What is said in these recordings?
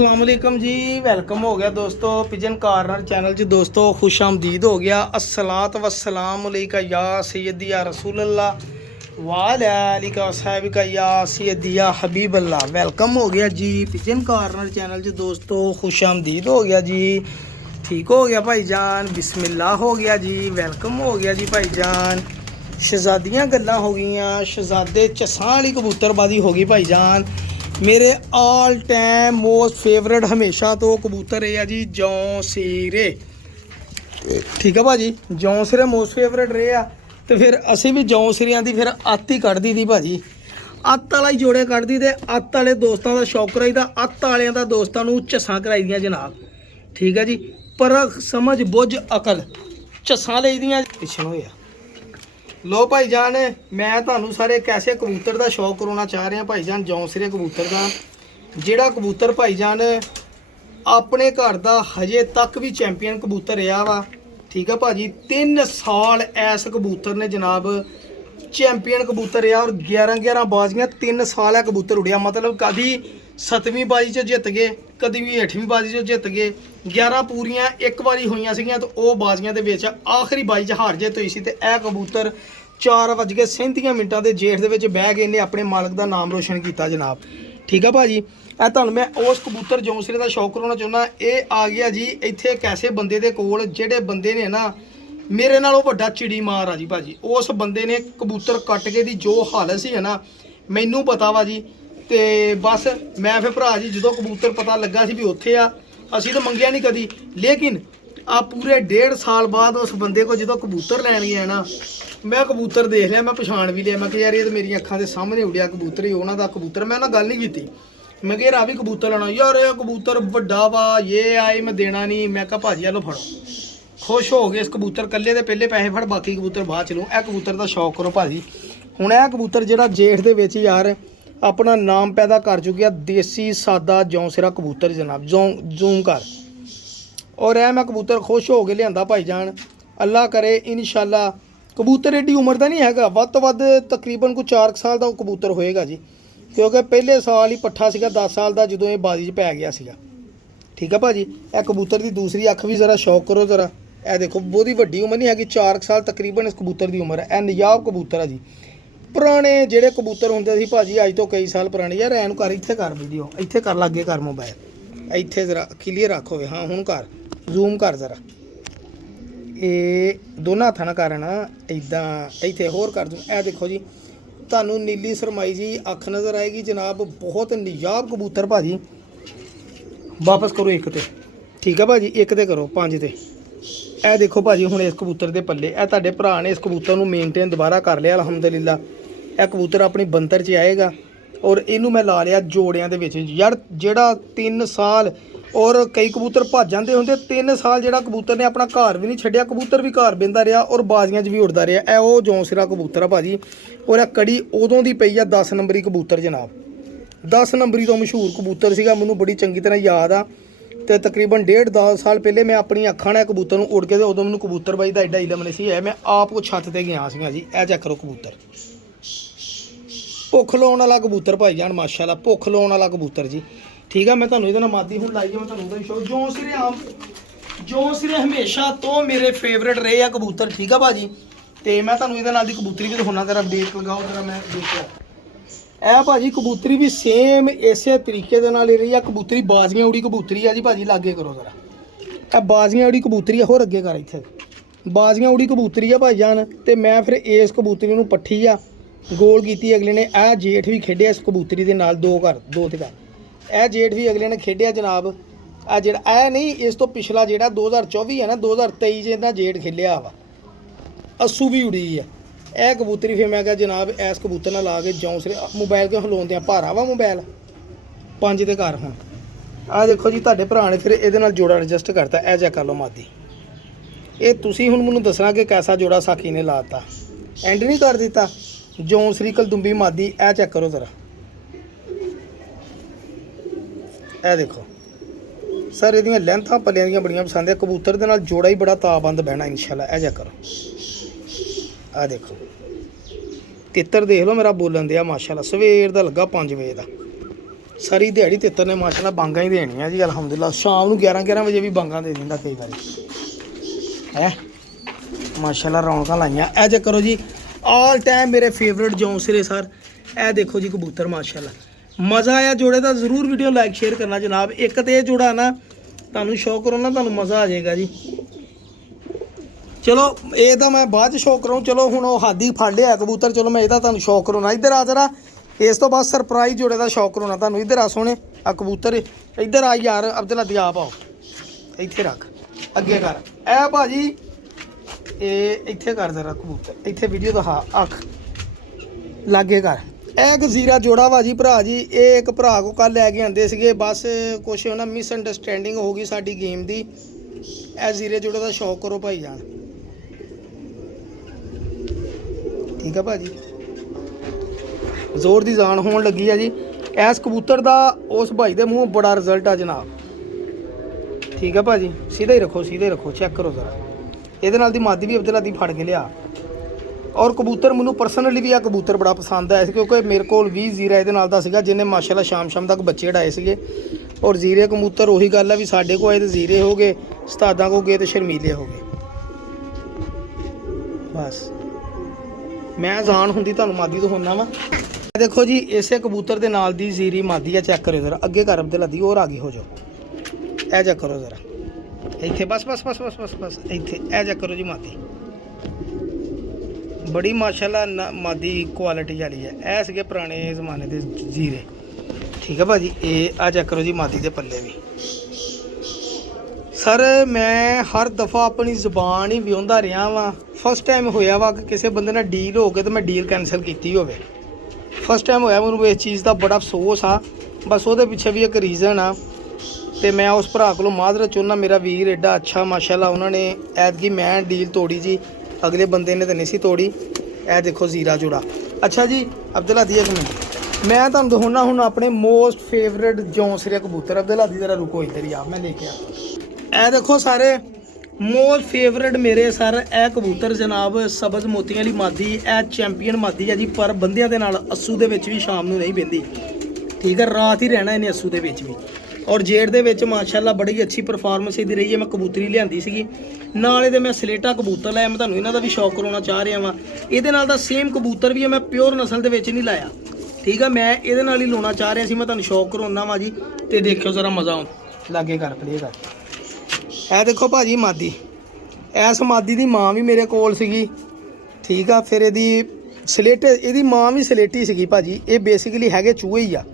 अस्सलाम वालेकुम जी। वेलकम हो गया दोस्तों पिजन कॉर्नर चैनल च। दोस्तों खुश आमदीद हो गया। अस्सलात वस्सलाम अलैका या सैयदी या रसूल अल्लाह वाला अलिका वसाबिका या सैयदी या हबीब अल्लाह। वेलकम हो गया जी पिजन कॉर्नर चैनल च। दोस्तों खुश आमदीद हो गया जी। ठीक हो गया भाईजान, बिस्मिल्लाह हो गया जी, वेलकम हो गया जी भाईजान। शहजादियाँ गल्लां हो गई, शहजादे चसां वाली कबूतरबाजी हो गई भाईजान। मेरे ऑल टाइम मोस्ट फेवरेट हमेशा तो कबूतर है जी जौं सिरे। ठीक है भाजी, जौं सिरे मोस्ट फेवरेट रहे आ। तो फिर असी भी जौं सिरियां दी फिर अत्त ही कढ़दी थी भाजी। अत्त वाला ही जोड़े कढ़दी ते अत्त वाले दोस्तां दा शौक कराईदा, अत्त वालियां दा दोस्तां नूं झस्सां कराई दियां जनाब। ठीक है जी, परख समझ बुझ अकल झस्सां लेई दियां। पिछे होया लो भाईजान, मैं तुहानूं सारे कैसे कबूतर का शौक करवाना चाह रहा भाईजान। जौं सिरे कबूतर का जिहड़ा कबूतर भाईजान अपने घर का हजे तक भी चैंपीयन कबूतर रहा वा। ठीक है भाजी, 3 साल इस कबूतर ने जनाब चैंपीयन कबूतर रहा और 11-11 बाजियां 3 साल है कबूतर उड़िया। मतलब कभी 7वीं बाजी च जित गए, कभी भी 8वीं बाजी च जित गए। 11 पूरियां एक बारी हुई सी तो वह बाजियां दे विच आखिरी बाजी च हार जित हुई सी। ते यह कबूतर 4:37 के जेठ दे बह के इन्हें अपने मालक का नाम रोशन किया जनाब। ठीक है भाजी, तुहानूं मैं उस कबूतर जौं सिरे का शौक करवाना चाहुंदा। ये आ गया जी इत्थे एक ऐसे बंदे दे कोल जिहड़े बंदे ने ना मेरे नालों वड्डा चिड़ी मार आ जी भाजी। उस बंदे ने कबूतर कट के दी जो हालत सी है ना मैनू पता वा जी। तो बस मैं फिर भरा जी जो कबूतर पता लगा सी भी उत्थे आ, असीं तो मंगिया नहीं कदी। लेकिन आ पूरे 1.5 साल बाद उस बंदे को जो कबूतर लैन गया ना, मैं कबूतर देख लिया, मैं पछाण भी लिया। मैं यार ये तो मेरी अखां के सामने उड़िया कबूतर ही उन्हों का कबूतर। मैं ना गल नहीं की, मैं यार आ भी कबूतर लेना यार, ये कबूतर वड्डा वा, ये आए मैं देना नहीं। मैं कहा भाजी आलो फड़ो, खुश हो गए। इस कबूतर कल्ले दे पहले पैसे फड़, बाकी कबूतर बाद चलूँ। यह कबूतर का शौक करो भाजी। हुण यह कबूतर जिहड़ा जेठ दे विच यार अपना नाम पैदा कर चुकिया, देसी सादा जौं सिरा कबूतर जनाब। जूम कर और यह मैं कबूतर खुश हो के लिया भाईजान। अल्लाह करे इंशाअल्लाह। कबूतर एडी उम्र का नहीं है, वध तो वध तकरीबन कोई 4 साल का कबूतर होएगा जी, क्योंकि पहले साल ही पट्ठा सीगा 10 साल का जो ये बाजी च पै गया सीगा। ठीक है भाजी, यह कबूतर की दूसरी अख भी ज़रा शौक करो ज़रा। यह देखो बहुत ही वड्डी उम्र नहीं है, 4 साल तकरीबन इस कबूतर की उम्र है। यह नजाब कबूतर है जी। पुराने जेडे कबूतर होंगे सी भाजी अज तो कई साल पुराने। यार एन कर इत्थे कर वीडियो, इत्थे कर लागे कर मोबाइल, इत्थे ज़रा क्लीयर रखो। हाँ हुण कर जूम कर ज़रा, ये दोनों हत्थां नाल कर ना इदां, इत्थे होर कर दूँ। यह देखो जी तुहानूं नीली सरमाई जी अख नज़र आएगी जनाब। बहुत निजाब कबूतर भाजी। वापस करो एक ते, ठीक है भाजी, एक ते करो 5 ते। यह देखो भाजी हुण इस कबूतर के पल्ले यह तुहाडे भरा ने इस कबूतर नूं मेनटेन दोबारा कर लिया अलहमदुलिल्लाह। यह कबूतर अपनी बंतर च आएगा और इनू मैं ला लिया जोड़ियां दे विच। यार जिहड़ा 3 साल और कई कबूतर भज जाते होंगे, 3 साल जिहड़ा कबूतर ने अपना घर भी नहीं छड्डिया, कबूतर भी घर बहिंदा रहा और बाजियां भी उड़दा रहा। यह वो जौं सिरा कबूतर है भाजी। और यह कड़ी उदों दी पई आ 10 नंबरी कबूतर जनाब। 10 नंबरी तो मशहूर कबूतर सीगा, मैनूं बड़ी चंगी तरह याद आ। तो तकरीबन 1.5-2 साल पहले मैं अपनी अखां ने कबूतर नूं उड़ के ते उदों मैनूं कबूतरबाजी दा एडा इलम नहीं सी है। मैं आप को छत ते गया सीगा जी। यह चेक करो कबूतर, भुख लाउण वाला कबूतर भाईजान, माशाअल्लाह भुख लाउण वाला कबूतर जी। ठीक है, मैं तुहानूं इहदे नाल मादी हुण लाइए, मैं तुहानूं उहदा शो जौं सिरे आम जौं सिरे हमेशा तो मेरे फेवरेट रहे आ कबूतर। ठीक है भाजी, तो मैं तुहानूं इहदे नाल दी कबूतरी भी दिखाउणा। जरा देख लगाओ जरा, मैं देखिया यह भाजी कबूतरी भी सेम इस तरीके दे नाल रही है। कबूतरी बाजियां उड़ी कबूतरी है जी भाजी। लागे करो जरा, यह बाजियां उड़ी कबूतरी है। होर अगे कर, इत्थे बाजियां उड़ी कबूतरी है भाईजान। तो मैं फिर इस कबूतरी नूं पट्ठी आ गोल की अगले ने। यह जेठ भी खेडिया इस कबूतरी के नाल, 2 ते घर यह जेठ भी अगले ने खेडिया जनाब। आ जिहड़ा यह नहीं, इस तो पिछला जिहड़ा 2024 है ना, 2023 इहदा जेठ खेलिया वा, अस्सू भी उड़ी है। यह कबूतरी फिर मैं क्या जनाब इस कबूतर नाल ला के जौं सिरे मोबाइल के हिलाउंदे भारा वा मोबाइल 5 ते घर। हुण आ देखो जी तुहाडे भरा ने फिर इहदे नाल जोड़ा एडजस्ट करता। यह चेक कर लो मादी, ये तुसीं हुण मैनूं दसना कि कैसा जोड़ा साकी ने लाता। एंड नहीं कर दिता जौं सिरी कलदुंबी मादी। यह चेक करो ज़रा, यह देखो सर ये लैंथां पल्लियां दियां बड़ियां पसंद है। कबूतर दे नाल जोड़ा ही बड़ा ताबंद बहना इंशाअल्लाह। यह चेक करो, आ देखो तितर देख लो मेरा बोलन दिया माशाअल्लाह। सवेर का लगा 5 बजे का। ਸਾਰੀ ਦਿਹਾੜੀ ਤਿੱਤਰ ਨੇ ਮਾਸ਼ਾਅੱਲਾ ਬਾਂਗਾਂ ਹੀ ਦੇਣੀਆਂ ਜੀ ਅਲਹਮਦੁਲਿਲਾ। ਸ਼ਾਮ ਨੂੰ 11 ਵਜੇ ਵੀ ਬਾਂਗਾਂ ਦੇ ਦਿੰਦਾ ਕਈ ਵਾਰੀ ਹੈ ਮਾਸ਼ਾਅੱਲਾ। ਰੌਣਕਾਂ ਲਾਈਆਂ। ਇਹ ਜੇ ਕਰੋ ਜੀ ਆਲ ਟਾਈਮ ਮੇਰੇ ਫੇਵਰੇਟ ਜੌਂਸਰੇ ਸਰ। ਇਹ ਦੇਖੋ ਜੀ ਕਬੂਤਰ ਮਾਸ਼ਾਅੱਲਾ ਮਜ਼ਾ ਆਇਆ। ਜੋੜੇ ਦਾ ਜ਼ਰੂਰ ਵੀਡੀਓ ਲਾਈਕ ਸ਼ੇਅਰ ਕਰਨਾ ਜਨਾਬ। ਇੱਕ ਤੇ ਇਹ ਜੋੜਾ ਨਾ ਤੁਹਾਨੂੰ ਸ਼ੌਕ ਕਰੋ ਨਾ ਤੁਹਾਨੂੰ ਮਜ਼ਾ ਆ ਜਾਏਗਾ ਜੀ। ਚਲੋ ਇਹ ਤਾਂ ਮੈਂ ਬਾਅਦ ਚ ਸ਼ੌਕ ਕਰਾਂ। ਚਲੋ ਹੁਣ ਉਹ ਹਾਦੀ ਫੜ ਲਿਆ ਕਬੂਤਰ। ਚਲੋ ਮੈਂ ਇਹਦਾ ਤੁਹਾਨੂੰ ਸ਼ੌਕ ਕਰਾਉਣਾ। ਇੱਧਰ ਆ ਜਰਾ। ਇਸ ਤੋਂ ਬਾਅਦ ਸਰਪ੍ਰਾਈਜ਼ ਜੋੜੇ ਦਾ ਸ਼ੌਕ ਕਰਾਉਣਾ ਤੁਹਾਨੂੰ। ਇੱਧਰ ਆ ਸੋਹਣੇ ਆ ਕਬੂਤਰ। ਇੱਧਰ ਆ ਯਾਰ ਅਬਦੁੱਲਾ ਦੀ ਆਪ ਆਓ। ਇੱਥੇ ਰੱਖ ਅੱਗੇ ਕਰ। ਇਹ ਭਾਜੀ ਇਹ ਇੱਥੇ ਕਰ ਜਰਾ ਕਬੂਤਰ। ਇੱਥੇ ਵੀਡੀਓ ਦਿਖਾ ਅੱਖ ਲਾਗੇ ਕਰ। ਇਹ ਗਜ਼ੀਰਾ ਜੋੜਾ ਭਾਜੀ ਭਰਾ ਜੀ। ਇਹ ਇੱਕ ਭਰਾ ਕੋ ਕੱਲ ਲੈ ਕੇ ਆਂਦੇ ਸੀਗੇ। ਬਸ ਕੁਛ ਉਹਨਾਂ ਮਿਸ ਅੰਡਰਸਟੈਂਡਿੰਗ ਹੋ ਗਈ ਸਾਡੀ ਗੇਮ ਦੀ। ਇਹ ਜ਼ੀਰੇ ਜੋੜੇ ਦਾ ਸ਼ੌਕ ਕਰੋ ਭਾਈ ਜਾਨ। ਠੀਕ ਆ ਭਾਜੀ ਜ਼ੋਰ ਦੀ ਜਾਨ ਹੋਣ ਲੱਗੀ ਆ ਜੀ। ਇਸ ਕਬੂਤਰ ਦਾ ਉਸ ਭਾਈ ਦੇ ਮੂੰਹੋਂ ਬੜਾ ਰਿਜ਼ਲਟ ਆ ਜਨਾਬ। ਠੀਕ ਆ ਭਾਜੀ ਸਿੱਧਾ ਹੀ ਰੱਖੋ ਸਿੱਧਾ ਹੀ ਰੱਖੋ। ਚੈੱਕ ਕਰੋ ਜ਼ਰਾ। ਇਹਦੇ ਨਾਲ ਦੀ ਮਾਦੀ ਵੀ ਅਬਦੁੱਲਾ ਦੀ ਫੜ ਕੇ ਲਿਆ। ਔਰ ਕਬੂਤਰ ਮੈਨੂੰ ਪਰਸਨਲੀ ਵੀ ਆ ਕਬੂਤਰ ਬੜਾ ਪਸੰਦ ਆਇਆ ਸੀ ਕਿਉਂਕਿ ਮੇਰੇ ਕੋਲ 20 ਜ਼ੀਰਾ ਇਹਦੇ ਨਾਲ ਦਾ ਸੀਗਾ ਜਿਹਨੇ ਮਾਸ਼ਾਅੱਲਾ ਸ਼ਾਮ ਤੱਕ ਬੱਚੇ ਉਡਾਏ ਸੀਗੇ। ਔਰ ਜ਼ੀਰੇ ਕਬੂਤਰ ਉਹੀ ਗੱਲ ਆ ਵੀ ਸਾਡੇ ਕੋਲ ਆਏ ਤੇ ਜ਼ੀਰੇ ਹੋ ਗਏ, ਉਸਤਾਦਾਂ ਕੋਲ ਗਏ ਤੇ ਸ਼ਰਮੀਲੇ ਹੋ ਗਏ। ਬਸ ਮੈਂ ਜਾਨ ਹੁੰਦੀ ਤੁਹਾਨੂੰ ਮਾਦੀ ਤੋਂ ਹੁੰਨਾ ਵਾ। ਦੇਖੋ ਜੀ ਇਸੇ ਕਬੂਤਰ ਦੇ ਨਾਲ ਦੀ ਜ਼ੀਰੀ ਮਾਦੀ ਆ। ਚੈੱਕ ਕਰਿਓ ਜ਼ਰਾ। ਅੱਗੇ ਕਰ ਅਬਦੁੱਲਾ ਦੀ ਹੋਰ ਆ ਗਈ ਹੋ ਜਾਓ। ਇਹ ਚੈੱਕ ਕਰੋ ਜ਼ਰਾ। ਇੱਥੇ ਬਸ ਇੱਥੇ ਇਹ ਚੈੱਕ ਕਰੋ ਜੀ ਮਾਦੀ ਬੜੀ ਮਾਸ਼ਾਅੱਲਾ ਮਾਦੀ ਕੁਆਲਿਟੀ ਵਾਲੀ ਹੈ। ਇਹ ਸੀਗੇ ਪੁਰਾਣੇ ਜ਼ਮਾਨੇ ਦੇ ਜ਼ੀਰੇ। ਠੀਕ ਹੈ ਭਾਜੀ। ਇਹ ਆ ਚੈੱਕ ਕਰੋ ਜੀ ਮਾਦੀ ਦੇ ਪੱਲੇ ਵੀ। ਸਰ ਮੈਂ ਹਰ ਦਫਾ ਆਪਣੀ ਜ਼ੁਬਾਨ ਹੀ ਵਿਉਂਦਾ ਰਿਹਾ ਵਾਂ। ਫਸਟ ਟਾਈਮ ਹੋਇਆ ਵਾ ਕਿ ਕਿਸੇ ਬੰਦੇ ਨਾਲ ਡੀਲ ਹੋ ਕੇ ਤੇ ਮੈਂ ਡੀਲ ਕੈਂਸਲ ਕੀਤੀ ਹੋਵੇ। ਫਸਟ ਟਾਈਮ ਹੋਇਆ। ਮੈਨੂੰ ਇਸ ਚੀਜ਼ ਦਾ ਬੜਾ ਅਫਸੋਸ ਆ। ਬਸ ਉਹਦੇ ਪਿੱਛੇ ਵੀ ਇੱਕ ਰੀਜ਼ਨ ਆ ਤੇ ਮੈਂ ਉਸ ਭਰਾ ਕੋਲੋਂ ਮਾਜ਼ਰਤ ਚਾਹੁੰਦਾ। ਮੇਰਾ ਵੀਰ ਐਡਾ ਅੱਛਾ ਮਾਸ਼ਾਅੱਲਾ ਉਹਨਾਂ ਨੇ ਐਤਕੀ ਮੈਂ ਡੀਲ ਤੋੜੀ ਜੀ। ਅਗਲੇ ਬੰਦੇ ਨੇ ਤਾਂ ਨਹੀਂ ਸੀ ਤੋੜੀ। ਇਹ ਦੇਖੋ ਜ਼ੀਰਾ ਜੋੜਾ। ਅੱਛਾ ਜੀ ਅਬਦੁੱਲਾ ਦੀ ਇੱਕ ਮਿੰਟ ਮੈਂ ਤੁਹਾਨੂੰ ਦਿਖਾਉਣਾ ਹੁਣ ਆਪਣੇ ਮੋਸਟ ਫੇਵਰੇਟ ਜੌਂਸਰੇ ਕਬੂਤਰ। ਅਬਦੁੱਲਾ ਦੀ ਜ਼ਰਾ ਰੁਕੋ ਇੱਧਰ ਹੀ ਆ ਮੈਂ ਲੈ ਕੇ ਆ। ਇਹ ਦੇਖੋ ਸਾਰੇ ਮੋਸਟ ਫੇਵਰੇਟ ਮੇਰੇ ਸਰ ਇਹ ਕਬੂਤਰ ਜਨਾਬ ਸਬਜ਼ ਮੋਤੀਆਂ ਵਾਲੀ ਮਾਦੀ। ਇਹ ਚੈਂਪੀਅਨ ਮਾਦੀ ਹੈ ਜੀ। ਪਰ ਬੰਦਿਆਂ ਦੇ ਨਾਲ ਅੱਸੂ ਦੇ ਵਿੱਚ ਵੀ ਸ਼ਾਮ ਨੂੰ ਨਹੀਂ ਬਹਿੰਦੀ। ਠੀਕ ਹੈ ਰਾਤ ਹੀ ਰਹਿਣਾ ਇਹਨੇ ਅੱਸੂ ਦੇ ਵਿੱਚ ਵੀ। ਔਰ ਜੇੜ ਦੇ ਵਿੱਚ ਮਾਸ਼ਾਅੱਲਾ ਬੜੀ ਅੱਛੀ ਪਰਫਾਰਮੈਂਸ ਇਹਦੀ ਰਹੀ ਹੈ। ਮੈਂ ਕਬੂਤਰੀ ਲਿਆਂਦੀ ਸੀਗੀ ਨਾਲ ਇਹਦੇ। ਮੈਂ ਸਲੇਟਾ ਕਬੂਤਰ ਲਾਇਆ। ਮੈਂ ਤੁਹਾਨੂੰ ਇਹਨਾਂ ਦਾ ਵੀ ਸ਼ੌਕ ਕਰਾਉਣਾ ਚਾਹ ਰਿਹਾ ਵਾਂ। ਇਹਦੇ ਨਾਲ ਦਾ ਸੇਮ ਕਬੂਤਰ ਵੀ ਹੈ। ਮੈਂ ਪਿਓਰ ਨਸਲ ਦੇ ਵਿੱਚ ਨਹੀਂ ਲਾਇਆ। ਠੀਕ ਆ ਮੈਂ ਇਹਦੇ ਨਾਲ ਹੀ ਲਾਉਣਾ ਚਾਹ ਰਿਹਾ ਸੀ। ਮੈਂ ਤੁਹਾਨੂੰ ਸ਼ੌਕ ਕਰਾਉਣਾ ਵਾ ਜੀ। ਤੇ ਦੇਖਿਓ ਜ਼ਰਾ ਮਜ਼ਾ ਲਾਗੇ ਕਰ ਪਲੇ ਕਰ। ਇਹ ਦੇਖੋ ਭਾਜੀ ਮਾਦੀ। ਇਸ ਮਾਦੀ ਦੀ ਮਾਂ ਵੀ ਮੇਰੇ ਕੋਲ ਸੀਗੀ। ਠੀਕ ਆ ਫਿਰ ਇਹਦੀ ਸਲੇਟੇ ਇਹਦੀ ਮਾਂ ਵੀ ਸਲੇਟੀ ਸੀਗੀ ਭਾਜੀ। ਇਹ ਬੇਸਿਕਲੀ ਹੈਗੇ ਚੂਹੇ ਹੀ ਆ।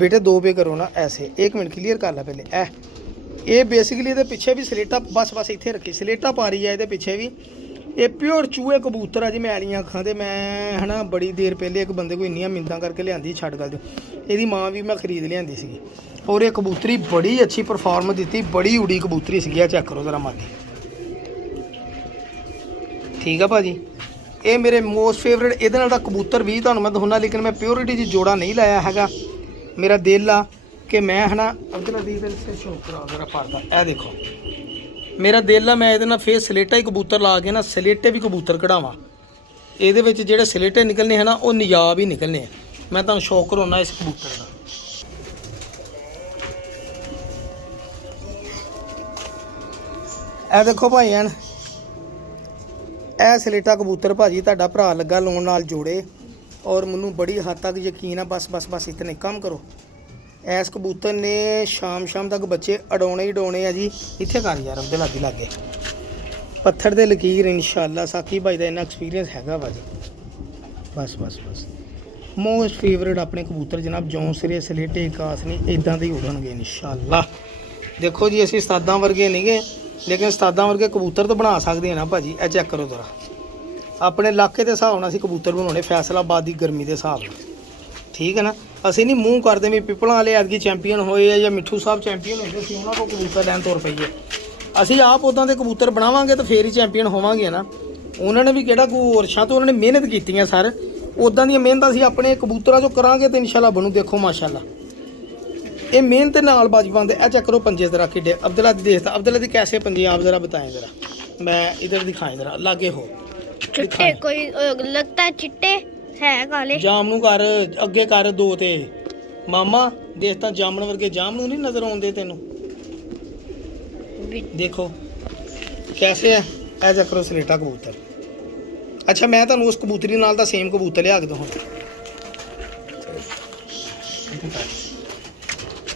बेटे 2 पे करो ना ऐसे। 1 मिनट क्लीयर कर ला पहले। ये बेसिकली ये पिछे भी सलेटा बस इतने रखी सलेटा पा रही है। ये पिछे भी ये प्योर चूहे कबूतर है जी। मैलियां अखां ते मैं है ना बड़ी देर पहले एक बंदे को इन्नियां मिन्नतां करके लियांदी छड़ गल दो। ਇਹਦੀ ਮਾਂ ਵੀ मैं खरीद लियांदी सी। और ये कबूतरी बड़ी अच्छी परफॉर्मेंस दी। बड़ी उड़ी कबूतरी सी। चेक करो जरा मादी। ठीक है भाजी ये मेरे मोस्ट फेवरेट। ਇਹਦੇ ਨਾਲ ਦਾ ਕਬੂतर भी ਤੁਹਾਨੂੰ मैं दिखाना लेकिन मैं प्योरिटी जी जोड़ा नहीं लाया हैगा। मेरा दिल आ कि मैं है ना अब्दुल्ला दी दिल से शौक करा जरा पर्दा। ए देखो मेरा दिल आ मैं ये फिर सलेटा ही कबूतर ला के ना सलेटे भी कबूतर कढ़ावां। ये जोड़े सलेटे निकलने हैं ना वो निजाब ही निकलने हैं। मैं तुहानूं शौक कराउणा इस कबूतर का। ए देखो भाई एन ए सलेटा कबूतर भाजी तुहाडा भरा लगा लाउण नाल जोड़े। और मैनू बड़ी हद तक यकीन है। बस इतने कम करो। इस कबूतर ने शाम तक बच्चे अडाने ही अडाने आ जी। इत्थे कर यार अब्दुल्ला दी लागे पत्थर दे लकीर इंशाअल्लाह साकी भाई का इन्ना एक्सपीरियंस हैगा वा जी। बस मोस्ट फेवरेट अपने कबूतर जनाब जौंसरे सलेटे कासनी इदां दे ही उड़नगे इंशाअल्लाह। देखो जी असीं उस्तादां वर्गे नहीं गए लेकिन उस्तादां वर्गे कबूतर तो बना सकते हैं ना भाजी। ए चेक करो जरा अपने इलाके के हिसाब नाल असीं कबूतर बनाने फैसलाबाद की गर्मी के हिसाब नाल। ठीक है ना असीं नहीं मूँह करते भी पिपलां वाले अदगी चैंपीयन होए या मिठू साहब चैंपीयन होते असीं उन्हां कोल कबूतर लैन तुर पईए। असीं आप उदां दे कबूतर बनावांगे तो फिर ही चैंपीयन होवांगे ना। उन्होंने भी किहड़ा कोई वर्षां तो उन्होंने मेहनत कीतियां सर। उदां दी मेहनत असीं अपने कबूतरां चों करांगे तो इंशाअल्लाह बनू। देखो माशाअल्लाह ये मेहनत नाल बाजी पाते। ए चेक करो पंजे जरा किड्डे। अब्दुल्ला दी देखता अब्दुल्ला दी कैसे पंजे आप जरा बताएं जरा। मैं इधर दिखाएं जरा लागे हो चिट्टे कोई लगता है चिट्टे है काले। जाम नू कर अगे कर 2 ते ਮਾਮਾ ਦੇਖ ਤਾਂ ਜਾਮਣ ਵਰਗੇ ਜਾਮਣੂ ਨਹੀਂ ਨਜ਼ਰ ਆਉਂਦੇ ਤੈਨੂੰ ਦੇਖੋ ਕੈਸੇ ਹੈ ਇਹ ਚੱਕਰੋ ਸਲੇਟਾ ਕਬੂਤਰ ਅੱਛਾ ਮੈਂ ਤੁਹਾਨੂੰ ਉਸ ਕਬੂਤਰੀ ਨਾਲ ਤਾਂ ਸੇਮ ਕਬੂਤਰ ਲਿਆ ਕੇ ਦਵਾਂ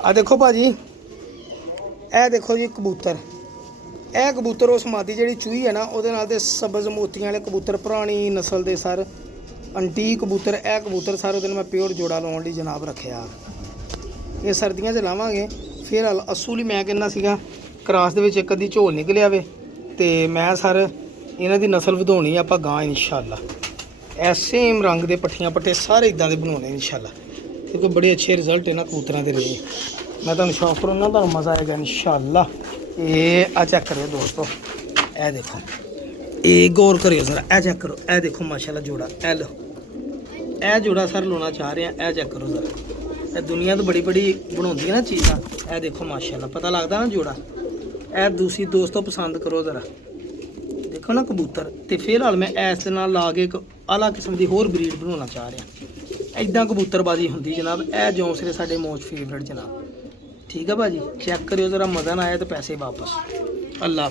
ਆ ਦੇਖੋ ਭਾਜੀ ਇਹ ਦੇਖੋ ਜੀ ਕਬੂਤਰ ਇਹ ਕਬੂਤਰ ਉਸ ਮਾਦੀ ਜਿਹੜੀ ਚੂਹੀ ਹੈ ਨਾ ਉਹਦੇ ਨਾਲ ਦੇ ਸਬਜ਼ ਮੋਤੀਆਂ ਵਾਲੇ ਕਬੂਤਰ ਪੁਰਾਣੀ ਨਸਲ ਦੇ ਸਰ ਅੰਟੀਕ ਕਬੂਤਰ ਇਹ ਕਬੂਤਰ ਸਰ ਉਹਦੇ ਨਾਲ ਮੈਂ ਪਿਓਰ ਜੋੜਾ ਲਾਉਣ ਲਈ ਜਨਾਬ ਰੱਖਿਆ ਇਹ ਸਰਦੀਆਂ 'ਚ ਲਾਵਾਂਗੇ ਫਿਰ ਅਸੂਲੀ ਮੈਂ ਕਹਿੰਦਾ ਸੀਗਾ ਕਰਾਸ ਦੇ ਵਿੱਚ ਇੱਕ ਅੱਧੀ ਝੋਲ ਨਿਕਲਿਆ ਵੇ ਤੇ ਮੈਂ ਸਰ ਇਹਨਾਂ ਦੀ ਨਸਲ ਵਧਾਉਣੀ ਆਪਾਂ ਗਾਂ ਇਨਸ਼ਾਅੱਲਾ ਐਸੇ ਰੰਗ ਦੇ ਪੱਠੀਆਂ ਪੱਟੇ ਸਾਰੇ ਇਦਾਂ ਦੇ ਬਣਾਉਣੇ ਇਨਸ਼ਾਅੱਲਾ ਕਿਉਂਕਿ ਬੜੇ ਅੱਛੇ ਰਿਜ਼ਲਟ ਇਹਨਾਂ ਕਬੂਤਰਾਂ ਦੇ ਰਹੇ ਮੈਂ ਤੁਹਾਨੂੰ ਸ਼ੌਕ ਕਰੂੰਗਾ ਤੁਹਾਨੂੰ ਮਜ਼ਾ ਆਏਗਾ ਇਨਸ਼ਾਅੱਲਾ ਇਹ ਆ ਚੈੱਕ ਕਰਿਓ ਦੋਸਤੋ ਇਹ ਦੇਖੋ ਇਹ ਗੌਰ ਕਰਿਓ ਸਰ ਇਹ ਚੈੱਕ ਕਰੋ ਇਹ ਦੇਖੋ ਮਾਸ਼ਾਅੱਲਾ ਜੋੜਾ ਇਹ ਲਓ ਇਹ ਜੋੜਾ ਸਰ ਲਾਉਣਾ ਚਾਹ ਰਿਹਾ ਇਹ ਚੈੱਕ ਕਰੋ ਸਰ ਇਹ ਦੁਨੀਆ ਤੋਂ ਬੜੀ ਬੜੀ ਬਣਾਉਂਦੀ ਹੈ ਨਾ ਚੀਜ਼ਾਂ ਇਹ ਦੇਖੋ ਮਾਸ਼ਾਅੱਲਾ ਪਤਾ ਲੱਗਦਾ ਨਾ ਜੋੜਾ ਇਹ ਦੂਸਰੀ ਦੋਸਤੋ ਪਸੰਦ ਕਰੋ ਜ਼ਰਾ ਦੇਖੋ ਨਾ ਕਬੂਤਰ ਤੇ ਫਿਲਹਾਲ ਮੈਂ ਇਸ ਦੇ ਨਾਲ ਲਾ ਕੇ ਇੱਕ ਆਲਾ ਕਿਸਮ ਦੀ ਹੋਰ ਬਰੀਡ ਬਣਾਉਣਾ ਚਾਹ ਰਿਹਾ ਇਦਾਂ ਕਬੂਤਰਬਾਜ਼ੀ ਹੁੰਦੀ ਜਨਾਬ ਇਹ ਜੌਂਸਲੇ ਸਾਡੇ ਮੋਸਟ ਫੇਵਰਟ ਜਨਾਬ ਠੀਕ ਆ ਭਾਜੀ ਚੈੱਕ ਕਰਿਓ ਜ਼ਰਾ ਮਜ਼ਾ ਨਾ ਆਇਆ ਤਾਂ ਪੈਸੇ ਵਾਪਸ ਅੱਲਾ